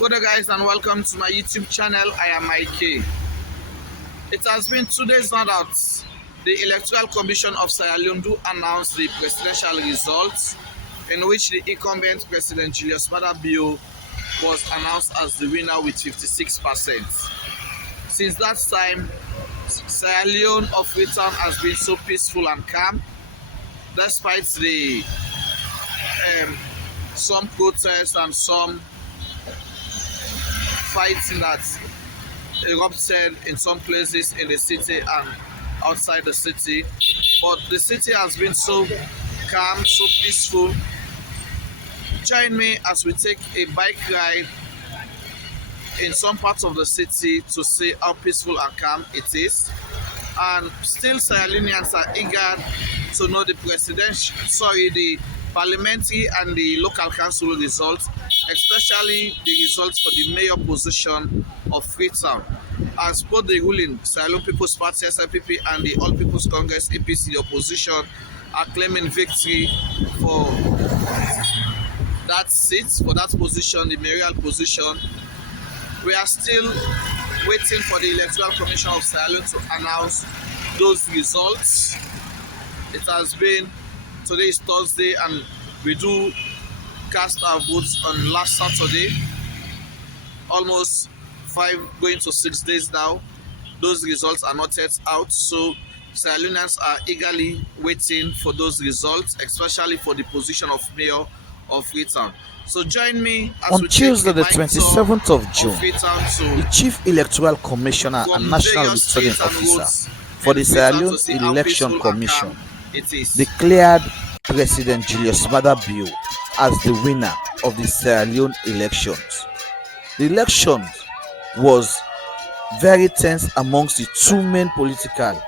Good day guys and welcome to my YouTube channel. I am Mike. It has been 2 days now that the Electoral Commission of Sierra Leone announced the presidential results, in which the incumbent President Julius Maada Bio was announced as the winner with 56%. Since that time, Sierra Leone of Freetown has been so peaceful and calm, despite the some protests and some fighting that erupted in some places in the city and outside the city. But the city has been so calm, so peaceful. Join me as we take a bike ride in some parts of the city to see how peaceful and calm it is. And still Sierra Leoneans are eager to know the the parliamentary and the local council results, especially the results for the mayor position of Freetown, as both the ruling Sierra Leone People's Party (SLPP) and the All People's Congress (APC), the opposition, are claiming victory for that seat, for that position, the mayoral position. We are still waiting for the Electoral Commission of Sierra Leone to announce those results. It has been, today is Thursday, and we do cast our votes on last Saturday, almost 5 going to 6 days now. Those results are not yet out, so Sierra Leoneans are eagerly waiting for those results, especially for the position of mayor of Freetown. So join me as On we Tuesday, take a the bike tour 27th of June, Freetown the to Chief Electoral Commissioner from and National various Returning streets and Officer roads for in the Sierra Freetown Leone to see how Election peaceful and Commission calm it is. declared President Julius Maada Bio as the winner of the Sierra Leone elections. The election was very tense amongst the two main political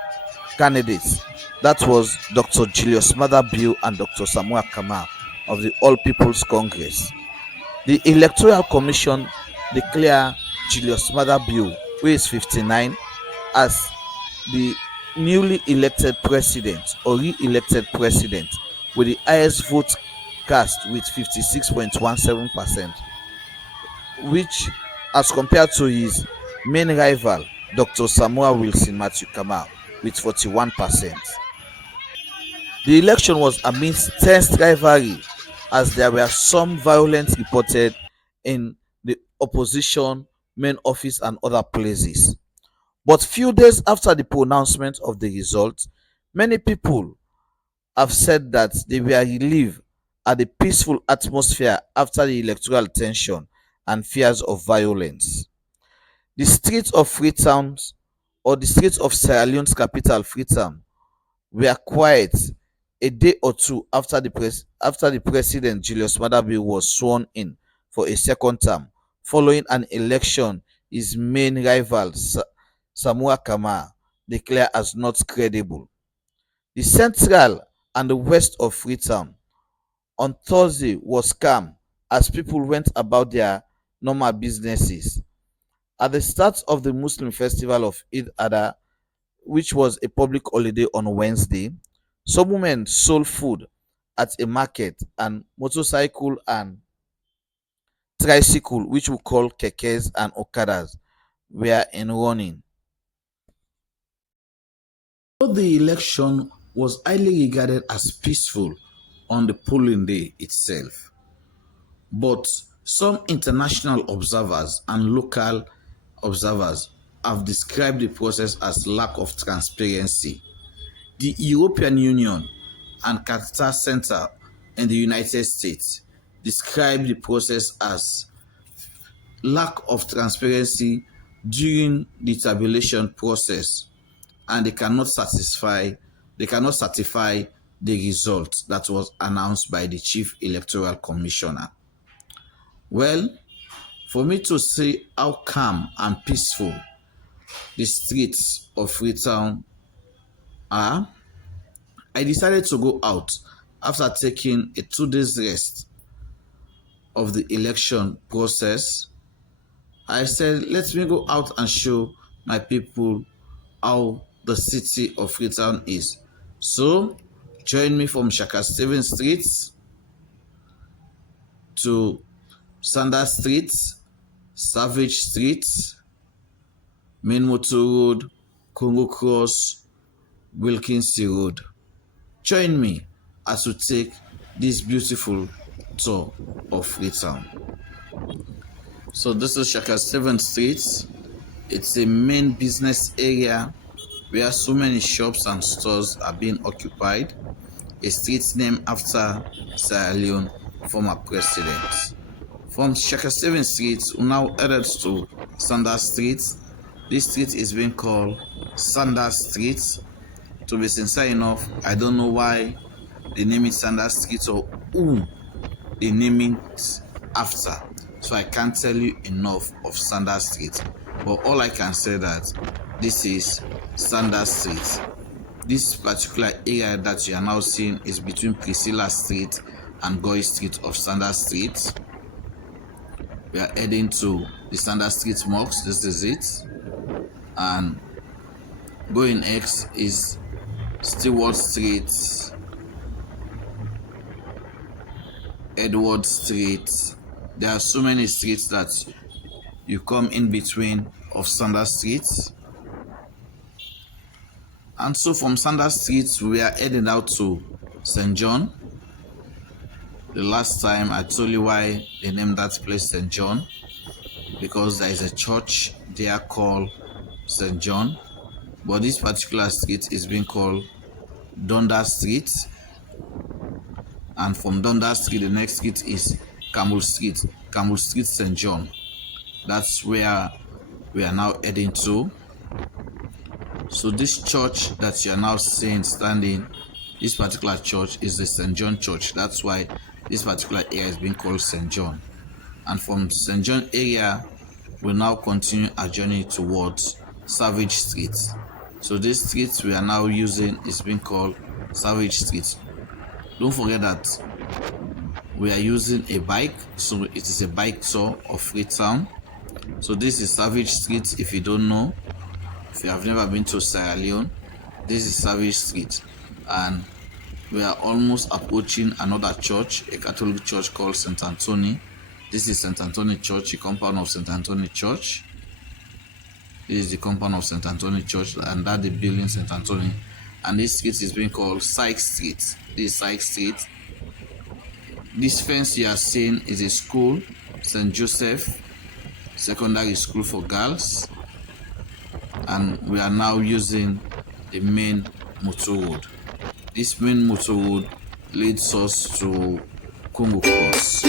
candidates, that was Dr. Julius Maada Bio and Dr. Samuel Kamal of the All People's Congress. The Electoral Commission declared Julius Maada Bio, who is 59, as the newly elected president or re-elected president with the highest vote cast with 56.17%, which, as compared to his main rival, Dr. Samuel Wilson Matthew Kamal, with 41%. The election was amidst tense rivalry, as there were some violence reported in the opposition main office and other places. But few days after the pronouncement of the result, many people have said that they were relieved at the peaceful atmosphere after the electoral tension and fears of violence. The streets of Freetown, or the streets of Sierra Leone's capital, Freetown, were quiet a day or two after the president Julius Maada Bio was sworn in for a second term, following an election his main rival Samuel Kamal declared as not credible. The central and the west of Freetown on Thursday was calm as people went about their normal businesses. At the start of the Muslim festival of Eid Adha, which was a public holiday on Wednesday, some women sold food at a market, and motorcycle and tricycle, which we call kekes and okadas, were in running. Though the election was highly regarded as peaceful on the polling day itself, but some international observers and local observers have described the process as lack of transparency. The European Union and Carter Center in the United States described the process as lack of transparency during the tabulation process, and they cannot certify the result that was announced by the Chief Electoral Commissioner. Well, for me to see how calm and peaceful the streets of Freetown are, I decided to go out after taking a 2 days rest of the election process. I said, let me go out and show my people how the city of Freetown is. So, join me from Shaka Stephen Street to Sanders Street Savage Street, Main Motor Road, Congo Cross, Wilkinson Road. Join me as we take this beautiful tour of Freetown. So this is Shaka 7th Street. It's a main business area where so many shops and stores are being occupied. A street named after Sierra Leone former president. From Shaka 7th Street, we now headed to Sanders Street. This street is being called Sanders Street. To be sincere enough, I don't know why they name it Sanders Street or who they name it after. So I can't tell you enough of Sanders Street. But all I can say that this is Sanders Street. This particular area that you are now seeing is between Priscilla Street and Goy Street of Sanders Street. We are heading to the Sanders Street Mosque. This is it. And going X is Stewart Street, Edward Street. There are so many streets that you come in between of Sanders Street. And so from Sanders Street, we are heading out to St. John. The last time I told you why they named that place St. John, because there is a church there called St. John. But this particular street is being called Dundas Street. And from Dundas Street, the next street is Campbell Street, St. John. That's where we are now heading to. So this church that you are now seeing standing, this particular church is the St. John Church. That's why this particular area is being called St. John. And from St. John area, we'll now continue our journey towards Savage Street. So this street we are now using is being called Savage Street. Don't forget that we are using a bike, so it is a bike tour of Freetown. So this is Savage Street. If you don't know, if you have never been to Sierra Leone, this is Savage Street, and we are almost approaching another church, a Catholic church called St. Anthony. This is St. Anthony Church, the compound of St. Anthony Church. This is the compound of St. Anthony Church, and that the building St. Anthony. And this street is being called Sykes Street. This is Sykes Street. This fence you are seeing is a school, St. Joseph Secondary School for Girls. And we are now using the main motor road. This main motor road leads us to Congo Cross.